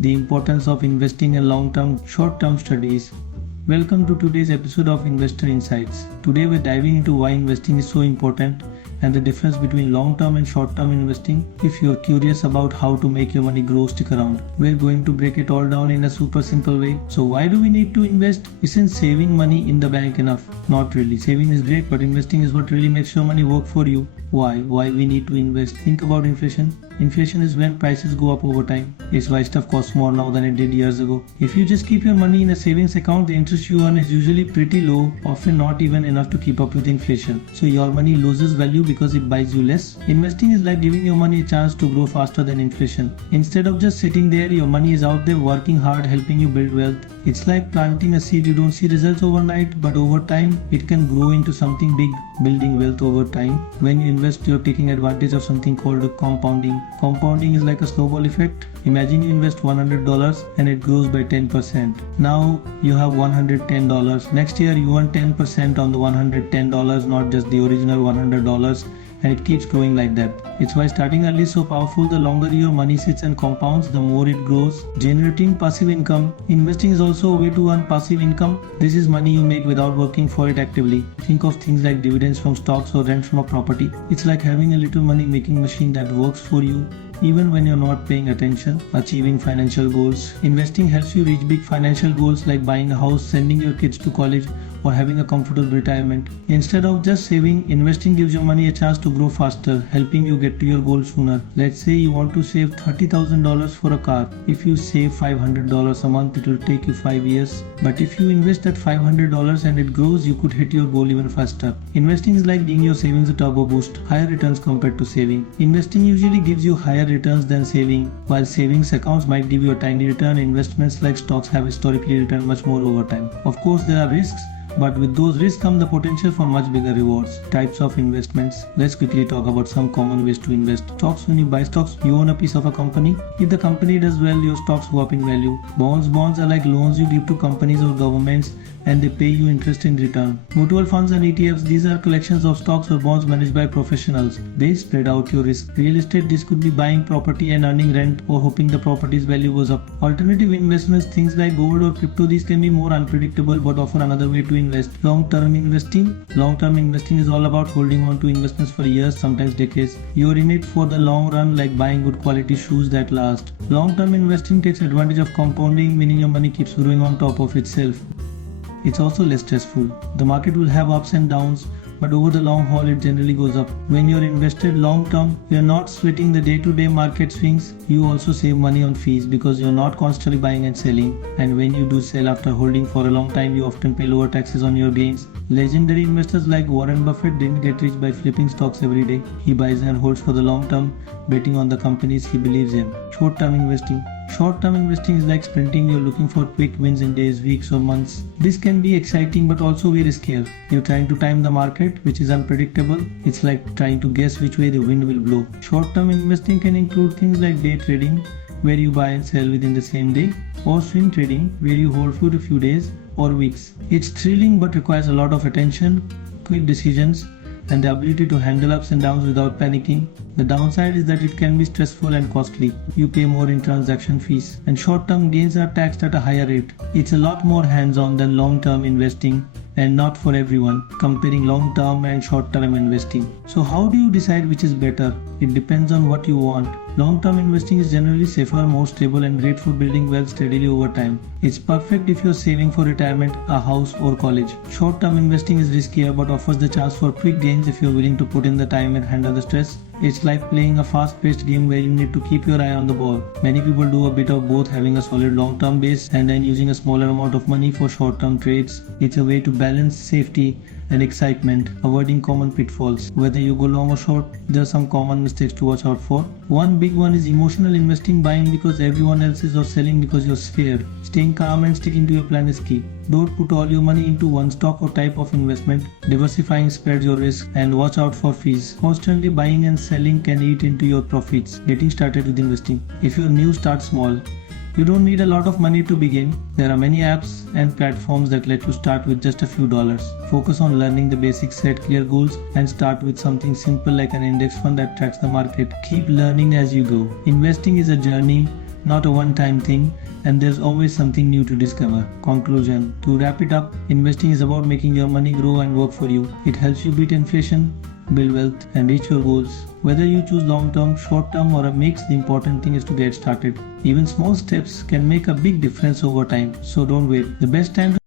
the importance of investing in long-term, short-term studies. Welcome to today's episode of Investor Insights. Today we're diving into why investing is so important and the difference between long-term and short-term investing. If you're curious about how to make your money grow, stick around. We're going to break it all down in a super simple way. So why do we need to invest? Isn't saving money in the bank enough? Not really. Saving is great, but investing is what really makes your money work for you. Why we need to invest? Think about inflation. Inflation is when prices go up over time. It's why stuff costs more now than it did years ago. If you just keep your money in a savings account, the interest you earn is usually pretty low, often not even enough to keep up with inflation. So your money loses value because it buys you less. Investing is like giving your money a chance to grow faster than inflation. Instead of just sitting there, your money is out there working hard, helping you build wealth. It's like planting a seed. You don't see results overnight, but over time, it can grow into something big, building wealth over time. When you invest, you're taking advantage of something called compounding. Compounding is like a snowball effect. Imagine you invest $100 and it grows by 10%. Now you have $110. Next year you earn 10% on the $110, not just the original $100. And it keeps growing like that. It's why starting early is so powerful. The longer your money sits and compounds, the more it grows. Generating passive income. Investing is also a way to earn passive income. This is money you make without working for it actively. Think of things like dividends from stocks or rent from a property. It's like having a little money making machine that works for you even when you're not paying attention. Achieving financial goals. Investing helps you reach big financial goals like buying a house, sending your kids to college, or having a comfortable retirement. Instead of just saving, investing gives your money a chance to grow faster, helping you get to your goal sooner. Let's say you want to save $30,000 for a car. If you save $500 a month, it will take you 5 years. But if you invest that $500 and it grows, you could hit your goal even faster. Investing is like giving your savings a turbo boost, higher returns compared to saving. Investing usually gives you higher returns than saving. While savings accounts might give you a tiny return, investments like stocks have historically returned much more over time. Of course, there are risks, but with those risks come the potential for much bigger rewards. Types of investments. Let's quickly talk about some common ways to invest. Stocks. When you buy stocks, you own a piece of a company. If the company does well, your stocks go up in value. Bonds are like loans you give to companies or governments and they pay you interest in return. Mutual funds and ETFs. These are collections of stocks or bonds managed by professionals. They spread out your risk. Real estate. This could be buying property and earning rent or hoping the property's value goes up. Alternative investments. Things like gold or crypto. These can be more unpredictable but offer another way to invest. Long-term investing. Long-term investing is all about holding on to investments for years, sometimes decades. You're in it for the long run, like buying good quality shoes that last. Long-term investing takes advantage of compounding, meaning your money keeps growing on top of itself. It's also less stressful. The market will have ups and downs, but over the long haul it generally goes up. When you're invested long term, you're not sweating the day-to-day market swings. You also save money on fees because you're not constantly buying and selling. And when you do sell after holding for a long time, you often pay lower taxes on your gains. Legendary investors like Warren Buffett didn't get rich by flipping stocks every day. He buys and holds for the long term, betting on the companies he believes in. Short-term investing. Short-term investing is like sprinting. You're looking for quick wins in days, weeks or months. This can be exciting but also very scary. You're trying to time the market, which is unpredictable. It's like trying to guess which way the wind will blow. Short-term investing can include things like day trading, where you buy and sell within the same day, or swing trading, where you hold for a few days or weeks. It's thrilling but requires a lot of attention, quick decisions, and the ability to handle ups and downs without panicking. The downside is that it can be stressful and costly. You pay more in transaction fees, and short-term gains are taxed at a higher rate. It's a lot more hands-on than long-term investing, and not for everyone. Comparing long-term and short-term investing. So how do you decide which is better? It depends on what you want. Long-term investing is generally safer, more stable, and great for building wealth steadily over time. It's perfect if you're saving for retirement, a house, or college. Short-term investing is riskier but offers the chance for quick gains if you're willing to put in the time and handle the stress. It's like playing a fast-paced game where you need to keep your eye on the ball. Many people do a bit of both, having a solid long-term base and then using a smaller amount of money for short-term trades. It's a way to balance safety and excitement, avoiding common pitfalls. Whether you go long or short, there are some common mistakes to watch out for. One big one is emotional investing, buying because everyone else is or selling because you're scared. Staying calm and sticking to your plan is key. Don't put all your money into one stock or type of investment. Diversifying spreads your risk, and watch out for fees. Constantly buying and selling can eat into your profits. Getting started with investing. If you're new, start small. You don't need a lot of money to begin. There are many apps and platforms that let you start with just a few dollars. Focus on learning the basics, set clear goals, and start with something simple like an index fund that tracks the market. Keep learning as you go. Investing is a journey, not a one-time thing, and there's always something new to discover. Conclusion: to wrap it up, investing is about making your money grow and work for you. It helps you beat inflation, build wealth, and reach your goals. Whether you choose long-term, short-term, or a mix, the important thing is to get started. Even small steps can make a big difference over time, so don't wait. The best time to